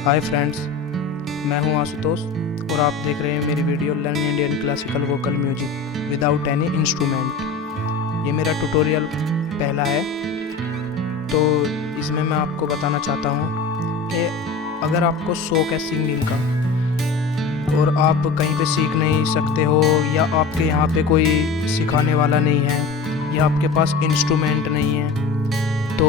Hi friends, मैं हूं आशुतोष और आप देख रहे हैं मेरी video learn Indian classical vocal music without any instrument. ये मेरा ट्यूटोरियल पहला है। तो इसमें मैं आपको बताना चाहता हूं कि अगर आपको शौक है सिंगिंग का और आप कहीं पे सीख नहीं सकते हो या आपके यहाँ पे कोई सिखाने वाला नहीं है या आपके पास इंस्ट्रूमेंट नहीं है, तो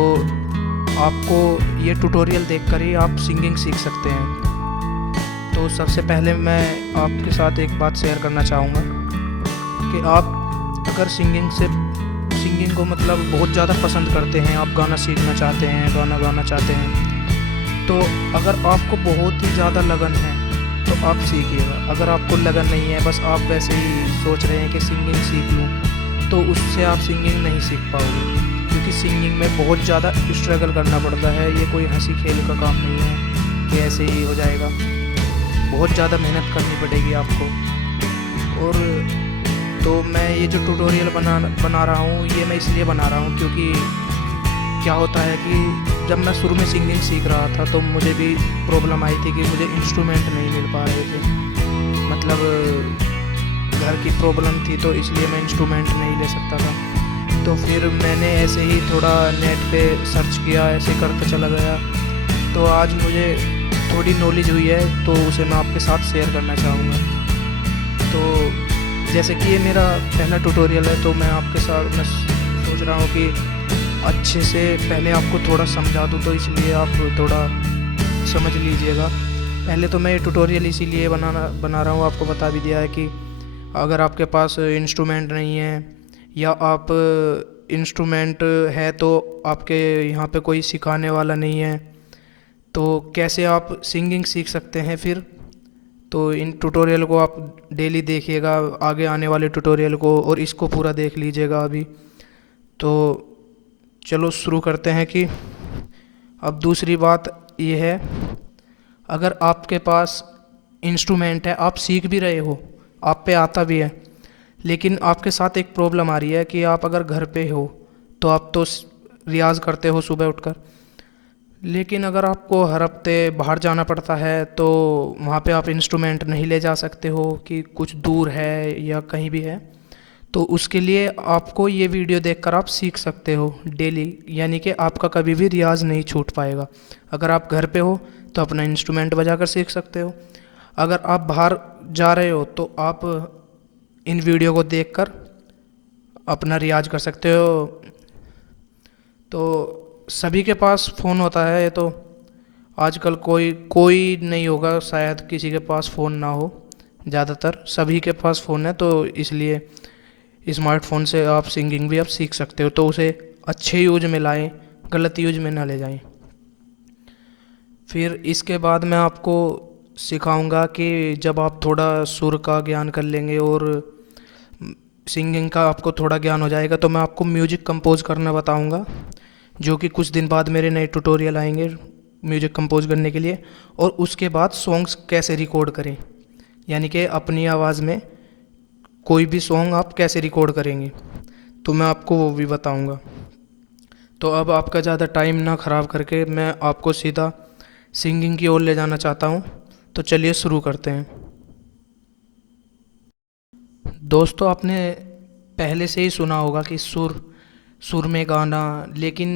आपको ये ट्यूटोरियल देखकर ही आप सिंगिंग सीख सकते हैं। तो सबसे पहले मैं आपके साथ एक बात शेयर करना चाहूँगा कि आप अगर सिंगिंग को मतलब बहुत ज़्यादा पसंद करते हैं, आप गाना सीखना चाहते हैं, गाना गाना चाहते हैं, तो अगर आपको बहुत ही ज़्यादा लगन है तो आप सीखिएगा। अगर आपको लगन नहीं है, बस आप वैसे ही सोच रहे हैं कि सिंगिंग सीख लूँ, तो उससे आप सिंगिंग नहीं सीख पाओगे, क्योंकि सिंगिंग में बहुत ज़्यादा स्ट्रगल करना पड़ता है। ये कोई हंसी खेल का काम नहीं है कि ऐसे ही हो जाएगा। बहुत ज़्यादा मेहनत करनी पड़ेगी आपको। और तो मैं ये जो ट्यूटोरियल बना रहा हूँ, ये मैं इसलिए बना रहा हूँ क्योंकि क्या होता है कि जब मैं शुरू में सिंगिंग सीख रहा था तो मुझे भी प्रॉब्लम आई थी कि मुझे इंस्ट्रूमेंट नहीं मिल पा रहे थे। मतलब घर की प्रॉब्लम थी, तो इसलिए मैं इंस्ट्रूमेंट नहीं ले सकता था। तो फिर मैंने ऐसे ही थोड़ा नेट पे सर्च किया, ऐसे करता चला गया, तो आज मुझे थोड़ी नॉलेज हुई है, तो उसे मैं आपके साथ शेयर करना चाहूँगा। तो जैसे कि ये मेरा पहला ट्यूटोरियल है, तो मैं आपके साथ मैं सोच रहा हूँ कि अच्छे से पहले आपको थोड़ा समझा दूँ, तो इसलिए आप थोड़ा समझ लीजिएगा। पहले तो मैं ये ट्यूटोरियल इसीलिए बना रहा हूँ, आपको बता भी दिया है कि अगर आपके पास इंस्ट्रूमेंट नहीं है या आप इंस्ट्रूमेंट है तो आपके यहाँ पे कोई सिखाने वाला नहीं है, तो कैसे आप सिंगिंग सीख सकते हैं फिर। तो इन ट्यूटोरियल को आप डेली देखिएगा, आगे आने वाले ट्यूटोरियल को, और इसको पूरा देख लीजिएगा अभी। तो चलो शुरू करते हैं कि अब दूसरी बात ये है, अगर आपके पास इंस्ट्रूमेंट है, आप सीख भी रहे हो, आप पे आता भी है, लेकिन आपके साथ एक प्रॉब्लम आ रही है कि आप अगर घर पे हो तो आप तो रियाज़ करते हो सुबह उठकर, लेकिन अगर आपको हर हफ्ते बाहर जाना पड़ता है तो वहाँ पे आप इंस्ट्रूमेंट नहीं ले जा सकते हो कि कुछ दूर है या कहीं भी है। तो उसके लिए आपको ये वीडियो देखकर आप सीख सकते हो डेली, यानी कि आपका कभी भी रियाज़ नहीं छूट पाएगा। अगर आप घर पे हो तो अपना इंस्ट्रूमेंट बजाकर सीख सकते हो, अगर आप बाहर जा रहे हो तो आप इन वीडियो को देखकर अपना रियाज कर सकते हो। तो सभी के पास फ़ोन होता है, ये तो आजकल कोई कोई नहीं होगा शायद किसी के पास फ़ोन ना हो, ज़्यादातर सभी के पास फ़ोन है, तो इसलिए स्मार्टफोन से आप सिंगिंग भी आप सीख सकते हो। तो उसे अच्छे यूज में लाएं, गलत यूज में ना ले जाएं। फिर इसके बाद मैं आपको सिखाऊंगा कि जब आप थोड़ा सुर का ज्ञान कर लेंगे और सिंगिंग का आपको थोड़ा ज्ञान हो जाएगा, तो मैं आपको म्यूजिक कंपोज करना बताऊंगा, जो कि कुछ दिन बाद मेरे नए ट्यूटोरियल आएंगे म्यूजिक कंपोज करने के लिए। और उसके बाद सॉन्ग्स कैसे रिकॉर्ड करें, यानी कि अपनी आवाज़ में कोई भी सॉन्ग आप कैसे रिकॉर्ड करेंगे, तो मैं आपको वो भी बताऊंगा। तो अब आपका ज़्यादा टाइम ना ख़राब करके मैं आपको सीधा सिंगिंग की ओर ले जाना चाहता हूँ। तो चलिए शुरू करते हैं। दोस्तों, आपने पहले से ही सुना होगा कि सुर सुर में गाना, लेकिन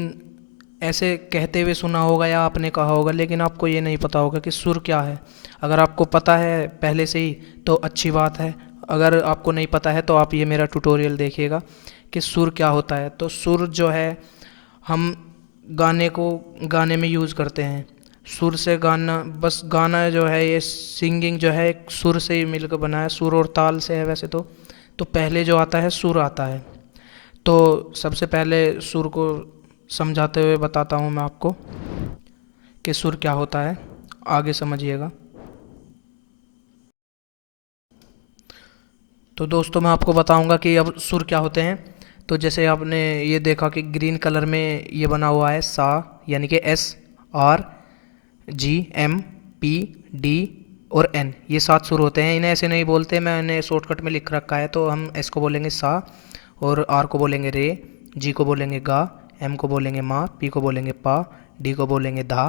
ऐसे कहते हुए सुना होगा या आपने कहा होगा, लेकिन आपको ये नहीं पता होगा कि सुर क्या है। अगर आपको पता है पहले से ही तो अच्छी बात है, अगर आपको नहीं पता है तो आप ये मेरा ट्यूटोरियल देखिएगा कि सुर क्या होता है। तो सुर जो है, हम गाने में यूज़ करते हैं। सुर से गाना, बस गाना जो है, ये सिंगिंग जो है एक सुर से ही मिलकर बना है, सुर और ताल से है वैसे तो पहले जो आता है सुर आता है। तो सबसे पहले सुर को समझाते हुए बताता हूँ मैं आपको कि सुर क्या होता है, आगे समझिएगा। तो दोस्तों, मैं आपको बताऊंगा कि अब सुर क्या होते हैं। तो जैसे आपने ये देखा कि ग्रीन कलर में ये बना हुआ है सा, यानी कि SRGMPD और N, ये 7 सुर होते हैं। इन्हें ऐसे नहीं बोलते, मैंने शॉर्टकट में लिख रखा है। तो हम S को बोलेंगे सा, और R को बोलेंगे रे, G को बोलेंगे गा, M को बोलेंगे मा, P को बोलेंगे पा, D को बोलेंगे धा,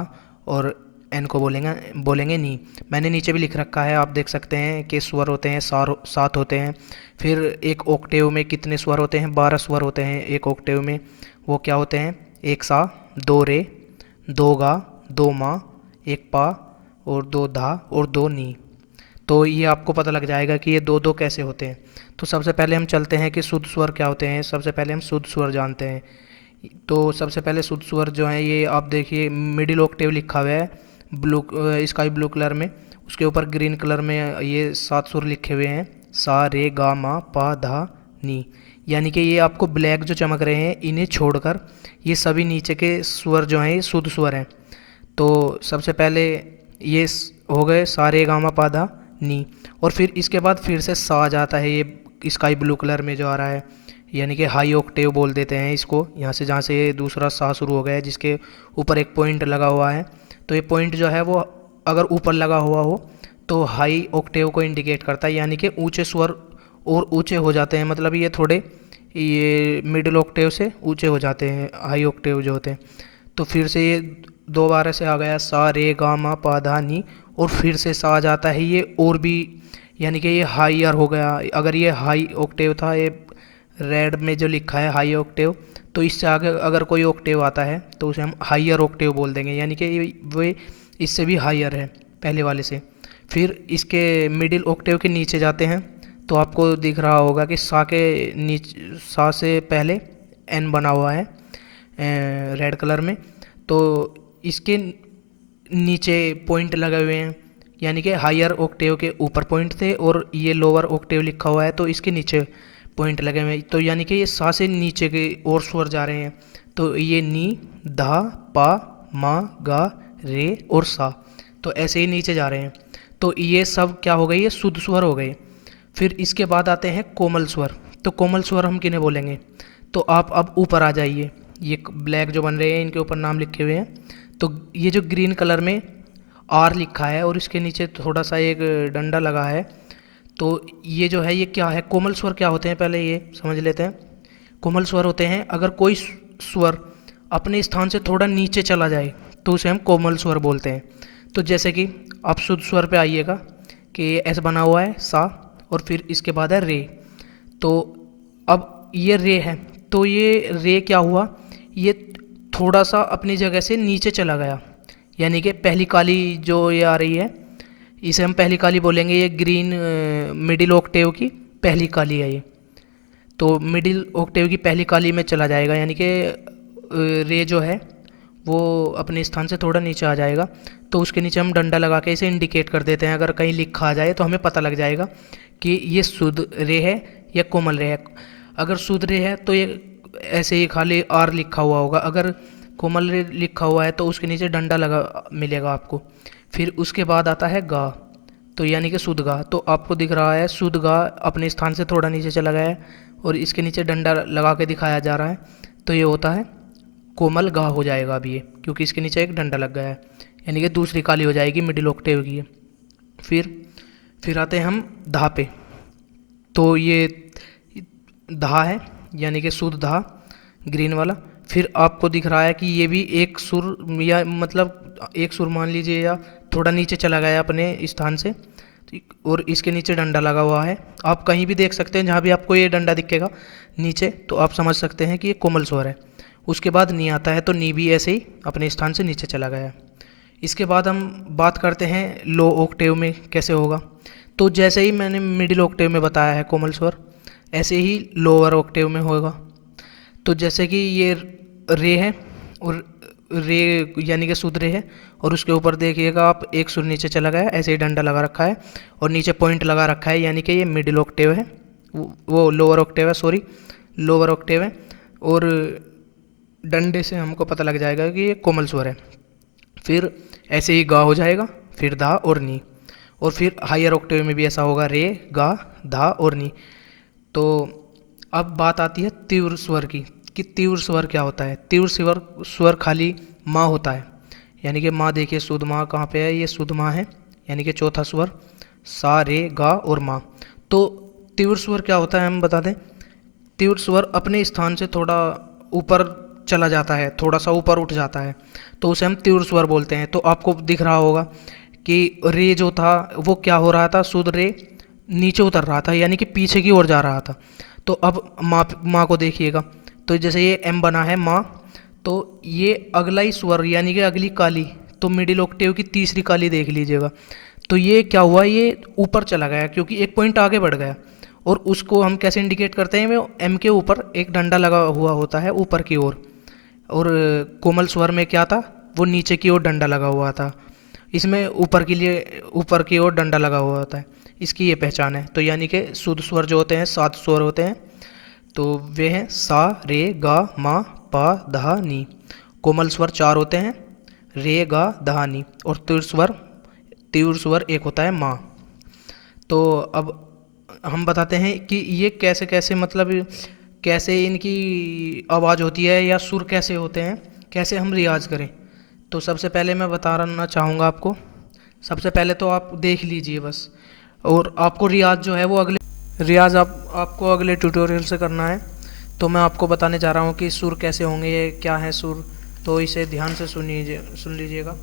और एन को बोलेंगे बोलेंगे नी। मैंने नीचे भी लिख रखा है, आप देख सकते हैं कि स्वर होते हैं 7 होते हैं। फिर एक ऑक्टेव में कितने स्वर होते हैं? 12 स्वर होते हैं एक ऑक्टेव में। वो क्या होते हैं? एक सा, दो रे, दो गा, दो मा, एक पा और दो धा और दो नी। तो ये आपको पता लग जाएगा कि ये दो दो कैसे होते हैं। तो सबसे पहले हम चलते हैं कि शुद्ध स्वर क्या होते हैं। सबसे पहले हम शुद्ध स्वर जानते हैं। तो सबसे पहले शुद्ध स्वर जो है, ये आप देखिए मिडिल ऑक्टेव लिखा हुआ है ब्लू, स्काई ब्लू कलर में। उसके ऊपर ग्रीन कलर में ये 7 सुर लिखे हुए हैं, सा रे गा मा पा धा नी। यानी कि ये आपको ब्लैक जो चमक रहे हैं, इन्हें छोड़कर ये सभी नीचे के स्वर जो हैं ये शुद्ध स्वर हैं। तो सबसे पहले ये हो गए सा रे गा मा पा धा नी। और फिर इसके बाद फिर से सा आ जाता है, ये स्काई ब्लू कलर में जो आ रहा है, यानी कि हाई ऑक्टेव बोल देते हैं इसको। यहाँ से जहाँ से ये दूसरा सा शुरू हो गया है, जिसके ऊपर एक पॉइंट लगा हुआ है, तो ये पॉइंट जो है वो अगर ऊपर लगा हुआ हो तो हाई ऑक्टेव को इंडिकेट करता है, यानी कि ऊंचे स्वर और ऊंचे हो जाते हैं। मतलब ये थोड़े ये मिडिल ऑक्टेव से ऊंचे हो जाते हैं हाई ऑक्टेव जो होते हैं। तो फिर से ये दोबारा से आ गया सा रे गा मा पा धा नी, और फिर से सा आ जाता है ये और भी, यानी कि ये हाईयर हो गया। अगर ये हाई ऑक्टेव था, ये रेड में जो लिखा है हाई ऑक्टेव, तो इससे आगे अगर कोई ऑक्टेव आता है तो उसे हम हाईयर ऑक्टेव बोल देंगे, यानी कि वो इससे भी हाईयर है पहले वाले से। फिर इसके मिडिल ऑक्टेव के नीचे जाते हैं तो आपको दिख रहा होगा कि सा के नीचे, सा से पहले एन बना हुआ है रेड कलर में। तो इसके नीचे पॉइंट लगे हुए हैं, यानी कि हायर ऑक्टेव के ऊपर पॉइंट थे और ये लोअर ऑक्टेव लिखा हुआ है तो इसके नीचे पॉइंट लगे हुए हैं। तो यानी कि ये सा से नीचे के और स्वर जा रहे हैं। तो ये नी, धा, पा, मा, गा, रे और सा, तो ऐसे ही नीचे जा रहे हैं। तो ये सब क्या हो गए? ये शुद्ध स्वर हो गए। फिर इसके बाद आते हैं कोमल स्वर। तो कोमल स्वर हम किन्हें बोलेंगे? तो आप अब ऊपर आ जाइए, ये ब्लैक जो बन रहे हैं इनके ऊपर नाम लिखे हुए हैं। तो ये जो ग्रीन कलर में आर लिखा है और इसके नीचे थोड़ा सा एक डंडा लगा है, तो ये जो है ये क्या है? कोमल स्वर क्या होते हैं पहले ये समझ लेते हैं। कोमल स्वर होते हैं अगर कोई स्वर अपने स्थान से थोड़ा नीचे चला जाए तो उसे हम कोमल स्वर बोलते हैं। तो जैसे कि आप शुद्ध स्वर पे आइएगा कि ऐसा बना हुआ है सा और फिर इसके बाद है रे। तो अब ये रे है, तो ये रे क्या हुआ? ये थोड़ा सा अपनी जगह से नीचे चला गया, यानी कि पहली काली जो ये आ रही है इसे हम पहली काली बोलेंगे। ये ग्रीन मिडिल ऑक्टेव की पहली काली है ये, तो मिडिल ऑक्टेव की पहली काली में चला जाएगा, यानी कि रे जो है वो अपने स्थान से थोड़ा नीचे आ जाएगा। तो उसके नीचे हम डंडा लगा के इसे इंडिकेट कर देते हैं। अगर कहीं लिखा आ जाए तो हमें पता लग जाएगा कि ये शुद्ध रे है या कोमल रे है। अगर शुद्ध रे है तो ये ऐसे ही खाली आर लिखा हुआ होगा, अगर कोमल रे लिखा हुआ है तो उसके नीचे डंडा लगा मिलेगा आपको। फिर उसके बाद आता है गा, तो यानी कि शुद्ध गा। तो आपको दिख रहा है शुद्ध गा अपने स्थान से थोड़ा नीचे चला गया है और इसके नीचे डंडा लगा के दिखाया जा रहा है, तो ये होता है कोमल गा हो जाएगा अभी ये, क्योंकि इसके नीचे एक डंडा लग गया है, यानी कि दूसरी काली हो जाएगी मिडिल ऑक्टेव की। फिर आते हैं हम धा पे। तो ये धा है, यानी कि शुद्ध धा ग्रीन वाला। फिर आपको दिख रहा है कि ये भी एक सुर, या मतलब एक सुर मान लीजिए, या थोड़ा नीचे चला गया अपने स्थान से, और इसके नीचे डंडा लगा हुआ है। आप कहीं भी देख सकते हैं जहाँ भी आपको ये डंडा दिखेगा नीचे, तो आप समझ सकते हैं कि ये कोमल स्वर है। उसके बाद नी आता है, तो नी भी ऐसे ही अपने स्थान से नीचे चला गया। इसके बाद हम बात करते हैं लो ऑक्टेव में कैसे होगा। तो जैसे ही मैंने मिडिल ऑक्टेव में बताया है कोमल स्वर, ऐसे ही लोअर ऑक्टेव में होगा। तो जैसे कि ये रे है और रे यानी कि शुद्ध रे है, और उसके ऊपर देखिएगा आप एक सुर नीचे चला गया, ऐसे ही डंडा लगा रखा है और नीचे पॉइंट लगा रखा है, यानी कि ये मिडिल ऑक्टेव है, वो लोअर ऑक्टेव है, सॉरी लोअर ऑक्टेव है। और डंडे से हमको पता लग जाएगा कि ये कोमल स्वर है। फिर ऐसे ही गा हो जाएगा, फिर धा और नी, और फिर हायर ऑक्टेव में भी ऐसा होगा, रे गा धा और नी। तो अब बात आती है तीव्र स्वर की, कि तीव्र स्वर क्या होता है। तीव्र स्वर खाली माँ होता है, यानी कि माँ देखिए शुद्ध माँ कहाँ पे है, ये शुद्ध माँ है, यानी कि चौथा स्वर सा रे गा और माँ। तो तीव्र स्वर क्या होता है हम बता दें। तीव्र स्वर अपने स्थान से थोड़ा ऊपर चला जाता है, थोड़ा सा ऊपर उठ जाता है, तो उसे हम तीव्र स्वर बोलते हैं। तो आपको दिख रहा होगा कि रे जो था वो क्या हो रहा था, शुद्ध रे नीचे उतर रहा था, यानी कि पीछे की ओर जा रहा था। तो अब माँ माँ को देखिएगा, तो जैसे ये एम बना है माँ, तो ये अगला ही स्वर यानी कि अगली काली, तो मिडिल ऑक्टेव की तीसरी काली देख लीजिएगा। तो ये क्या हुआ, ये ऊपर चला गया क्योंकि एक पॉइंट आगे बढ़ गया। और उसको हम कैसे इंडिकेट करते हैं, वो एम के ऊपर एक डंडा लगा हुआ होता है ऊपर की ओर, और कोमल स्वर में क्या था, वो नीचे की ओर डंडा लगा हुआ था। इसमें ऊपर की ओर डंडा लगा हुआ होता है, इसकी ये पहचान है। तो यानी कि शुद्ध स्वर जो होते हैं 7 स्वर होते हैं, तो वे हैं सा रे गा मा पा धा नी। कोमल स्वर 4 होते हैं, रे गा धा नी, और तीव्र स्वर एक होता है माँ। तो अब हम बताते हैं कि ये कैसे कैसे मतलब कैसे इनकी आवाज़ होती है या सुर कैसे होते हैं, कैसे हम रियाज करें। तो सबसे पहले मैं बताना चाहूँगा आपको, सबसे पहले तो आप देख लीजिए बस, और आपको रियाज जो है वो रियाज आपको अगले ट्यूटोरियल से करना है। तो मैं आपको बताने जा रहा हूँ कि सुर कैसे होंगे, ये क्या है सुर, तो इसे ध्यान से सुन लीजिएगा।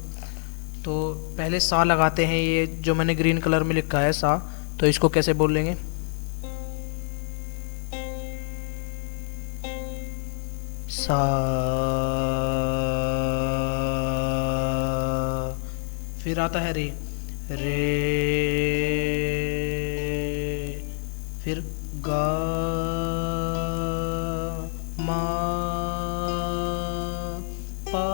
तो पहले सा लगाते हैं, ये जो मैंने ग्रीन कलर में लिखा है सा, तो इसको कैसे बोलेंगे, सा। फिर आता है रे, रे, फिर गा मा पा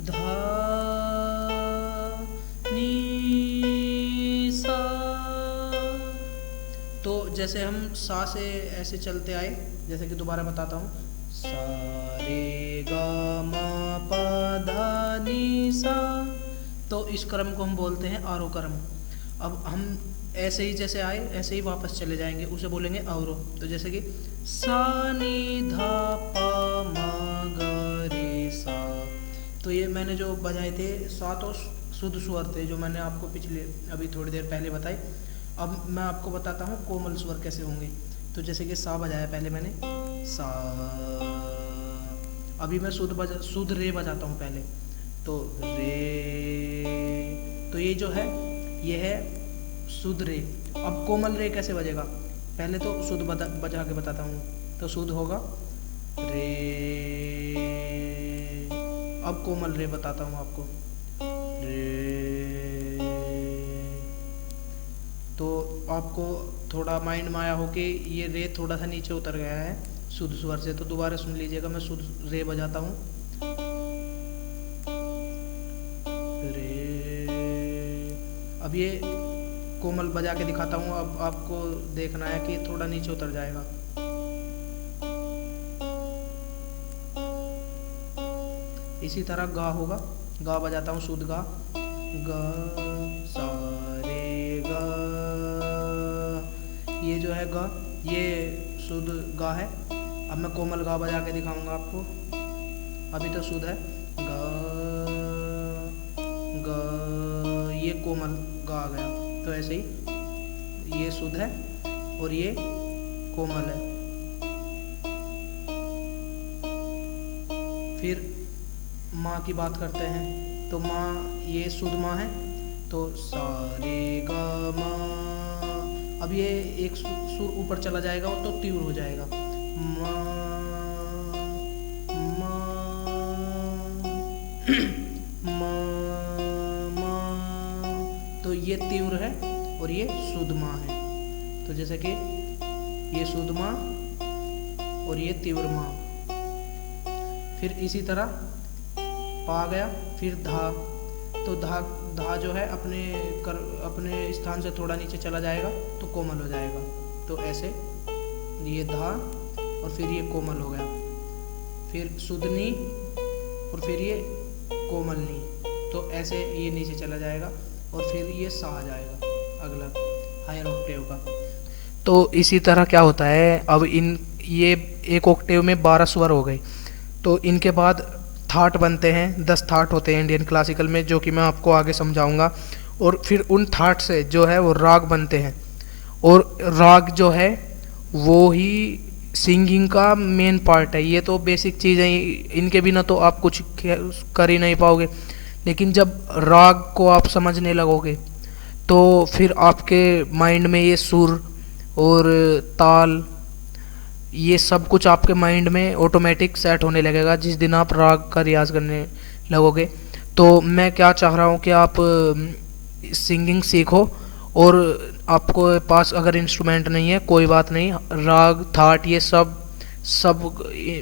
धा नी सा। तो जैसे हम सा से ऐसे चलते आए, जैसे कि दोबारा बताता हूँ, सा रे गा मा पा धा नी सा। तो इस क्रम को हम बोलते हैं आरोह क्रम। अब हम ऐसे ही जैसे आए ऐसे ही वापस चले जाएंगे, उसे बोलेंगे अवरोह। तो जैसे कि सा नी धा पा मा गा रे सा। तो ये मैंने जो बजाए थे 7 शुद्ध स्वर थे, जो मैंने आपको पिछले अभी थोड़ी देर पहले बताई। अब मैं आपको बताता हूँ कोमल स्वर कैसे होंगे। तो जैसे कि सा बजाया पहले मैंने, सा। अभी मैं शुद्ध रे बजाता हूँ पहले, तो रे। तो ये जो है ये है शुद्ध रे। अब कोमल रे कैसे बजेगा, पहले तो शुद्ध बजा के बताता हूँ। तो शुद्ध होगा रे। अब कोमल रे बताता हूँ आपको, रे। तो आपको थोड़ा माइंड में आया हो कि ये रे थोड़ा सा नीचे उतर गया है शुद्ध स्वर से, तो दोबारा सुन लीजिएगा। मैं शुद्ध रे बजाता हूँ, रे। अब ये कोमल बजा के दिखाता हूँ। अब आपको देखना है कि थोड़ा नीचे उतर जाएगा। इसी तरह गा होगा, गा बजाता हूँ शुद्ध गा, गा सा रे गा। ये जो है गा, ये शुद्ध गा है। अब मैं कोमल गा बजा के दिखाऊंगा आपको। अभी तो शुद्ध है गा गा, ये कोमल गा आ गया। तो ऐसे ही ये शुद्ध है और ये कोमल है। फिर माँ की बात करते हैं, तो माँ ये शुद्ध माँ है, तो सा रे गा मा। अब ये एक सुर ऊपर चला जाएगा तो तीव्र हो जाएगा, मा मा मा मा। तो ये तीव्र है और ये शुद्ध माँ है। तो जैसे कि ये शुद्ध माँ और ये तीव्र माँ। फिर इसी तरह पा गया, फिर धा। तो धा जो है अपने स्थान से थोड़ा नीचे चला जाएगा तो कोमल हो जाएगा। तो ऐसे ये धा और फिर ये कोमल हो गया, फिर शुद्ध नी और फिर ये कोमल नी। तो ऐसे ये नीचे चला जाएगा और फिर ये सा आ जाएगा अगला हायर ऑक्टेव का। तो इसी तरह क्या होता है, अब ये एक ऑक्टेव में 12 स्वर हो गए। तो इनके बाद थाट बनते हैं, 10 थाट होते हैं इंडियन क्लासिकल में, जो कि मैं आपको आगे समझाऊंगा। और फिर उन थाट से जो है वो राग बनते हैं, और राग जो है वो ही सिंगिंग का मेन पार्ट है, ये तो बेसिक चीज़ है, इनके बिना तो आप कुछ कर ही नहीं पाओगे। लेकिन जब राग को आप समझने लगोगे तो फिर आपके माइंड में ये सुर और ताल, ये सब कुछ आपके माइंड में ऑटोमेटिक सेट होने लगेगा जिस दिन आप राग का रियाज़ करने लगोगे। तो मैं क्या चाह रहा हूँ कि आप सिंगिंग सीखो, और आपको पास अगर इंस्ट्रूमेंट नहीं है कोई बात नहीं, राग थाट ये सब सब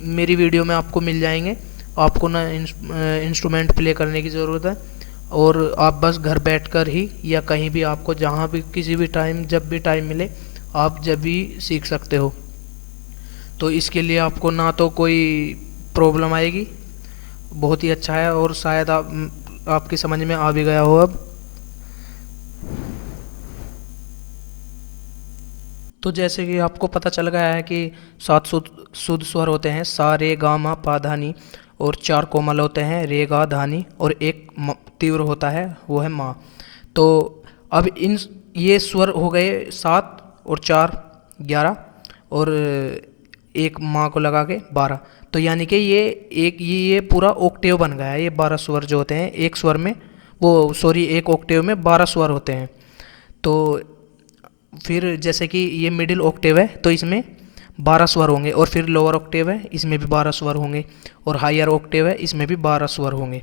मेरी वीडियो में आपको मिल जाएंगे। आपको ना इंस्ट्रूमेंट प्ले करने की ज़रूरत है, और आप बस घर बैठकर ही या कहीं भी, आपको जहाँ भी किसी भी टाइम जब भी टाइम मिले आप जब भी सीख सकते हो। तो इसके लिए आपको ना तो कोई प्रॉब्लम आएगी, बहुत ही अच्छा है, और शायद आपकी समझ में आ भी गया हो अब। तो जैसे कि आपको पता चल गया है कि 7 शुद्ध स्वर होते हैं, सा रे गा मा पा धा नी, और 4 कोमल होते हैं, रे गा धा नी, और एक तीव्र होता है वो है मा। तो अब इन ये स्वर हो गए 7 और 4 11, और एक माँ को लगा के 12। तो यानी कि ये पूरा ऑक्टेव बन गया है। ये 12 स्वर जो होते हैं एक स्वर में, वो सॉरी एक ऑक्टेव में 12 स्वर होते हैं। तो फिर जैसे कि ये मिडिल ऑक्टेव है तो इसमें 12 स्वर होंगे, और फिर लोअर ऑक्टेव है इसमें भी 12 स्वर होंगे, और हायर ऑक्टेव है इसमें भी 12 स्वर होंगे।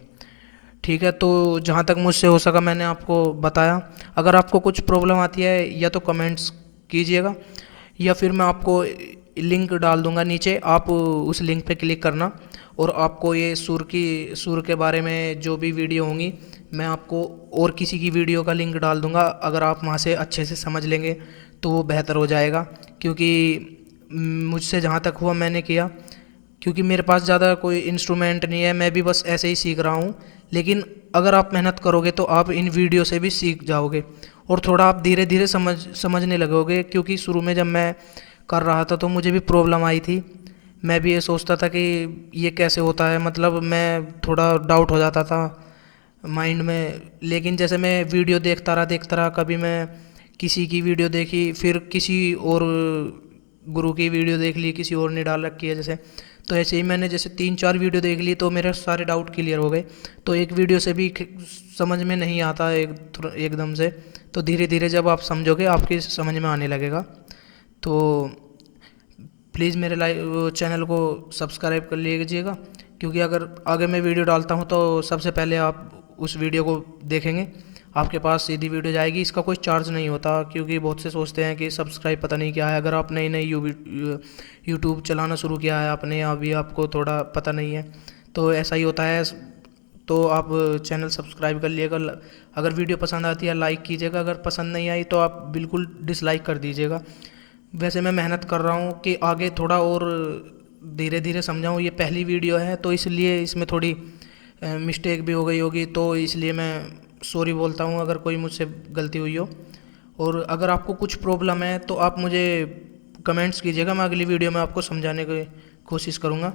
ठीक है, तो जहाँ तक मुझसे हो सका मैंने आपको बताया। अगर आपको कुछ प्रॉब्लम आती है या तो कमेंट्स कीजिएगा, या फिर मैं आपको लिंक डाल दूंगा नीचे, आप उस लिंक पे क्लिक करना, और आपको ये सुर के बारे में जो भी वीडियो होंगी मैं आपको और किसी की वीडियो का लिंक डाल दूंगा। अगर आप वहाँ से अच्छे से समझ लेंगे तो वो बेहतर हो जाएगा, क्योंकि मुझसे जहाँ तक हुआ मैंने किया, क्योंकि मेरे पास ज़्यादा कोई इंस्ट्रूमेंट नहीं है, मैं भी बस ऐसे ही सीख रहा हूँ। लेकिन अगर आप मेहनत करोगे तो आप इन वीडियो से भी सीख जाओगे, और थोड़ा आप धीरे धीरे समझने लगोगे। क्योंकि शुरू में जब मैं कर रहा था तो मुझे भी प्रॉब्लम आई थी, मैं भी ये सोचता था कि ये कैसे होता है, मतलब मैं थोड़ा डाउट हो जाता था माइंड में। लेकिन जैसे मैं वीडियो देखता रहा, कभी मैं किसी की वीडियो देखी, फिर किसी और गुरु की वीडियो देख ली, किसी और ने डाल रखी है जैसे, तो ऐसे ही मैंने जैसे 3-4 वीडियो देख ली तो मेरे सारे डाउट क्लियर हो गए। तो एक वीडियो से भी समझ में नहीं आता एकदम से, तो धीरे धीरे जब आप समझोगे आपकी समझ में आने लगेगा। तो प्लीज़ मेरे चैनल को सब्सक्राइब कर लीजिएगा, क्योंकि अगर आगे मैं वीडियो डालता हूँ तो सबसे पहले आप उस वीडियो को देखेंगे, आपके पास सीधी वीडियो जाएगी। इसका कोई चार्ज नहीं होता, क्योंकि बहुत से सोचते हैं कि सब्सक्राइब पता नहीं क्या है। अगर आप नई नई यूट्यूब चलाना शुरू किया है आपने, अभी आपको थोड़ा पता नहीं है, तो ऐसा ही होता है। तो आप चैनल सब्सक्राइब कर लीजिएगा। अगर वीडियो पसंद आती है लाइक कीजिएगा, अगर पसंद नहीं आई तो आप बिल्कुल डिसलाइक कर दीजिएगा। वैसे मैं मेहनत कर रहा हूँ कि आगे थोड़ा और धीरे धीरे समझाऊँ। ये पहली वीडियो है तो इसलिए इसमें थोड़ी मिस्टेक भी हो गई होगी, तो इसलिए मैं सॉरी बोलता हूँ अगर कोई मुझसे गलती हुई हो। और अगर आपको कुछ प्रॉब्लम है तो आप मुझे कमेंट्स कीजिएगा, मैं अगली वीडियो में आपको समझाने की कोशिश करूँगा।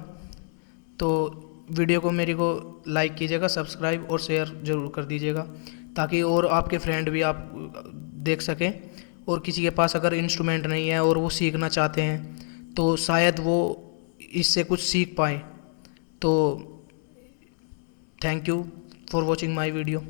तो वीडियो को मेरी को लाइक कीजिएगा, सब्सक्राइब और शेयर ज़रूर कर दीजिएगा, ताकि और आपके फ्रेंड भी आप देख सकें। और किसी के पास अगर इंस्ट्रूमेंट नहीं है और वो सीखना चाहते हैं तो शायद वो इससे कुछ सीख पाएँ। तो thank you for watching my video.